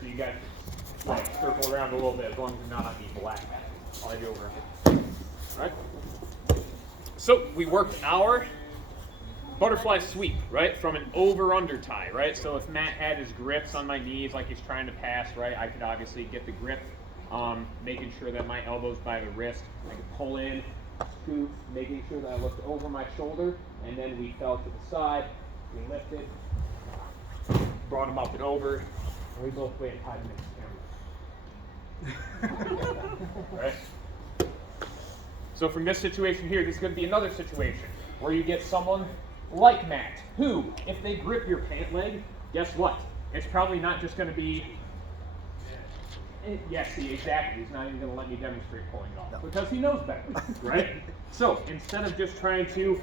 so you got to like circle around a little bit as long as you're not on the black mat. All I do over. Right? So we worked our butterfly sweep, right, from an over-under tie, right? So if Matt had his grips on my knees like he's trying to pass, right, I could obviously get the grip, making sure that my elbow's by the wrist. I could pull in, scoop, making sure that I looked over my shoulder, and then we fell to the side, we lifted, brought him up and over, and we both waited 5 minutes. Right? So from this situation here, this is going to be another situation where you get someone like Matt, who, if they grip your pant leg, guess what? It's probably not just going to be, yes, see, exactly. He's not even going to let me demonstrate pulling it off because he knows better, right? So instead of just trying to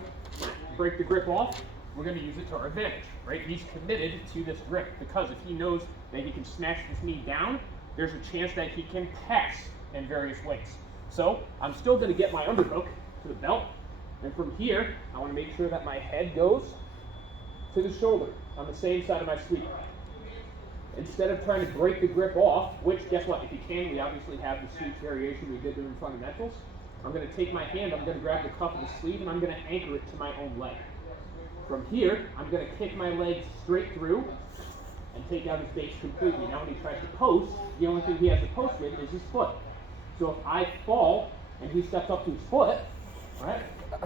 break the grip off, we're going to use it to our advantage, right? He's committed to this grip because if he knows that he can smash his knee down, there's a chance that he can pass in various ways. So I'm still going to get my underhook to the belt, and from here, I want to make sure that my head goes to the shoulder on the same side of my sweep. Instead of trying to break the grip off, which guess what, if you can, we obviously have the sweep variation we did during fundamentals. I'm going to take my hand, I'm going to grab the cuff of the sleeve, and I'm going to anchor it to my own leg. From here, I'm going to kick my leg straight through and take out his base completely. Now when he tries to post, the only thing he has to post with is his foot. So if I fall and he steps up to his foot, right?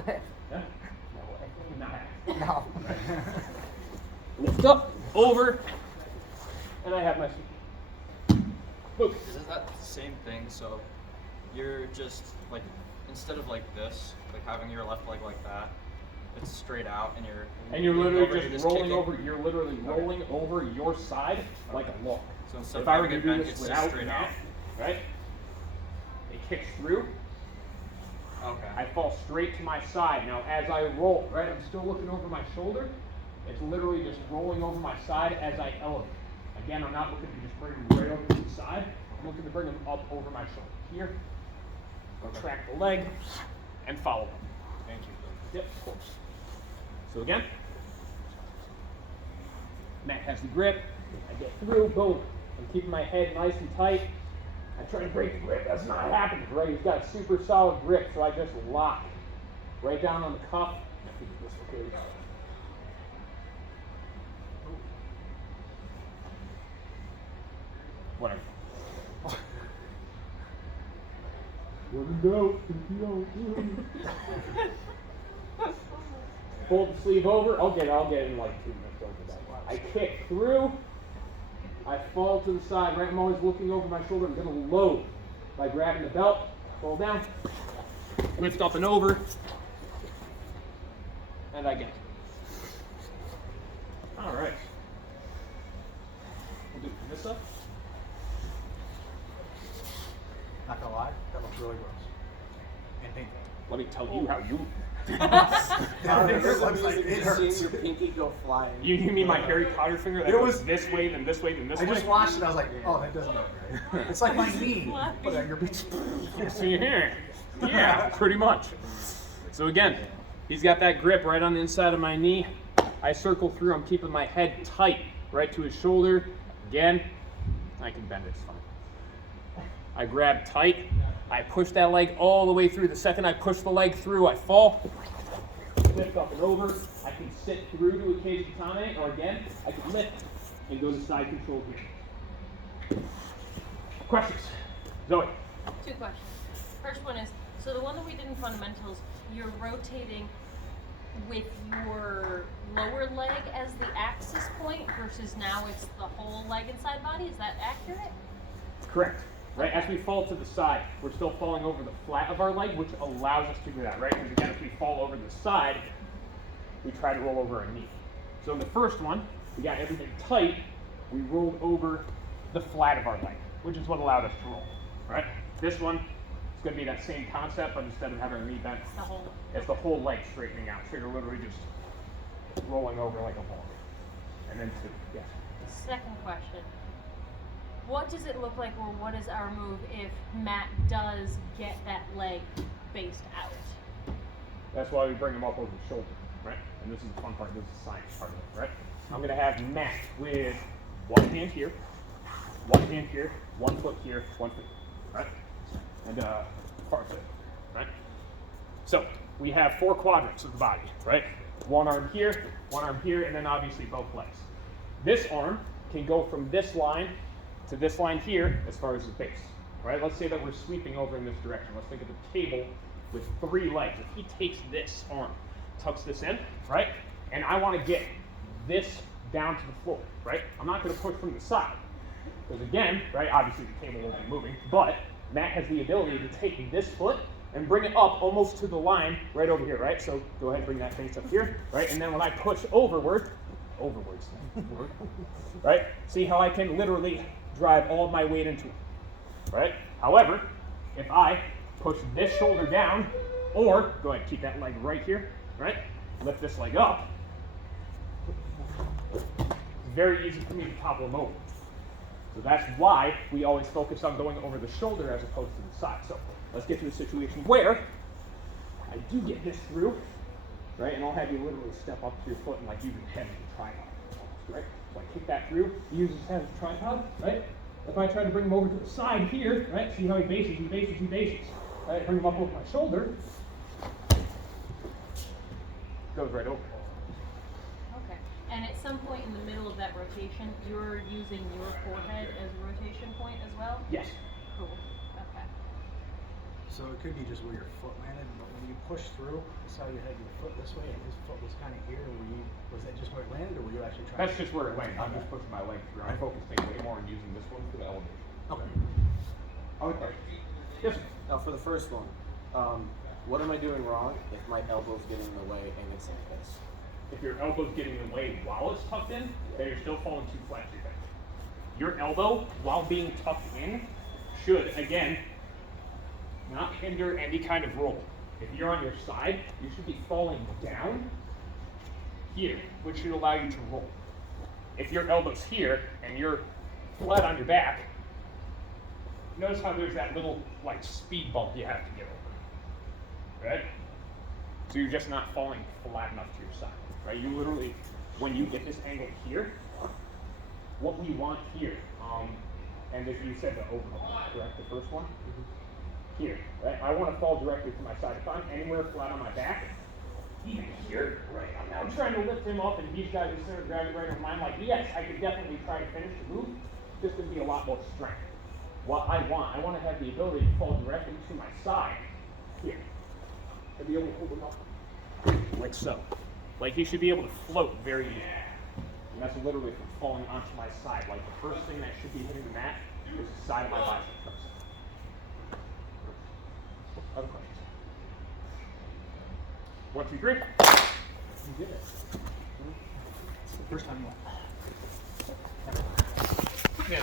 Yeah. No way. No. Right. Lift up, over, and I have my sweep. Boom. Is that the same thing? So you're just like, instead of like this, like having your left leg like that, it's straight out, and you're literally just rolling kicking. over. You're literally rolling over your side like a log. So instead If of I were having to it do bent, this it's just without straight that, out. right? It kicks through. Okay. I fall straight to my side. Now, as I roll, right, I'm still looking over my shoulder. It's literally just rolling over my side as I elevate. Again, I'm not looking to just bring them right over to the side. I'm looking to bring them up over my shoulder. Here, track the leg, and follow them. Thank you. Yep, of course. So again, Matt has the grip. I get through, boom. I'm keeping my head nice and tight. I try to break the grip. That's not happening, right? He's got a super solid grip, so I just lock right down on the cuff. I think it's dislocated. Whatever. Wouldn't go if you don't. Fold the sleeve over. I'll get it in like 2 minutes. Don't do that. I kick through. I fall to the side. Right, I'm always looking over my shoulder. I'm going to load by grabbing the belt. Fall down. Lift up and over. And I get it. All right. We'll do this up. Not gonna lie, that looks really gross. And painful. Let me tell you how you. It looks like it hurts. Seeing your pinky go flying. You mean my Harry Potter finger that It goes was- this way, then this way, then this I way? just watched it, I was like, oh, that doesn't look right. It's like my knee, but on your beach. So you're here. Yeah, pretty much. So again, he's got that grip right on the inside of my knee. I circle through. I'm keeping my head tight right to his shoulder. Again, I can bend it. It's fine. I grab tight. I push that leg all the way through. The second I push the leg through, I fall. Lift up and over. I can sit through to a cage katame, or again, I can lift and go to side control here. Questions? Zoe. 2 questions. First one is, so the one that we did in fundamentals, you're rotating with your lower leg as the axis point versus now it's the whole leg and side body. Is that accurate? Correct. Right, as we fall to the side, we're still falling over the flat of our leg, which allows us to do that, right? Because again, if we fall over the side, we try to roll over our knee. So in the first one, we got everything tight, we rolled over the flat of our leg, which is what allowed us to roll, right? This one, it's going to be that same concept, but instead of having our knee bent, The whole. it's the whole leg straightening out. So you're literally just rolling over like a ball. And then, yeah. Second question. What does it look like, or what is our move if Matt does get that leg based out? That's why we bring him up over the shoulder, right? And this is the fun part, this is the science part of it, right? I'm gonna have Matt with one hand here, one hand here, 1 foot here, 1 foot here, right? And far foot, right? So we have 4 quadrants of the body, right? One arm here, and then obviously both legs. This arm can go from this line to this line here as far as the base, right? Let's say that we're sweeping over in this direction. Let's think of a table with 3 legs. If he takes this arm, tucks this in, right? And I want to get this down to the floor, right? I'm not going to push from the side. Because again, right, obviously the table won't be moving, but Matt has the ability to take this foot and bring it up almost to the line right over here, right? So go ahead and bring that face up here, right? And then when I push overwards, right? See how I can literally drive all of my weight into it, right? However, if I push this shoulder down, or go ahead and keep that leg right here, right? Lift this leg up, it's very easy for me to topple him over. So that's why we always focus on going over the shoulder as opposed to the side. So let's get to a situation where I do get this through, right? And I'll have you literally step up to your foot and like use your head as a tripod, right? So I kick that through, use his head as a tripod, right? If I try to bring him over to the side here, right? See how he bases, right? Bring him up over my shoulder, goes right over. Okay. And at some point in the middle of that rotation, you're using your forehead as a rotation point as well? Yes. Cool. Okay. So it could be just where your foot landed, but when you push through, I saw you had your foot this way, and his foot was kind of here. Was that just where it landed, or were you actually trying? That's just where it landed. I'm just pushing my leg through. I'm focusing way more on using this one for the elevation. Okay. Other question? Yes, sir. Now for the first one, what am I doing wrong if my elbow's getting in the way and it's like this? If your elbow's getting in the way while it's tucked in, then you're still falling too flat to your back. Your elbow, while being tucked in, should, again, not hinder any kind of roll. If you're on your side, you should be falling down here, which should allow you to roll. If your elbow's here and you're flat on your back, notice how there's that little like speed bump you have to get over, right? So you're just not falling flat enough to your side, right? You literally, when you get this angle here, what we want here, and if you said the overall, correct, the first one? Here, right? I want to fall directly to my side. If I'm anywhere flat on my back, even here, right? I'm now trying to lift him up, and these guys are center of gravity right over mine. Like, yes, I could definitely try to finish the move, just to be a lot more strength. What I want to have the ability to fall directly to my side here, and be able to hold him up like so. Like he should be able to float very easily. And that's literally from falling onto my side. Like the first thing that should be hitting the mat is the side of my bicep first. Other questions? 1, 2, 3. You did it. First time you went. Yeah,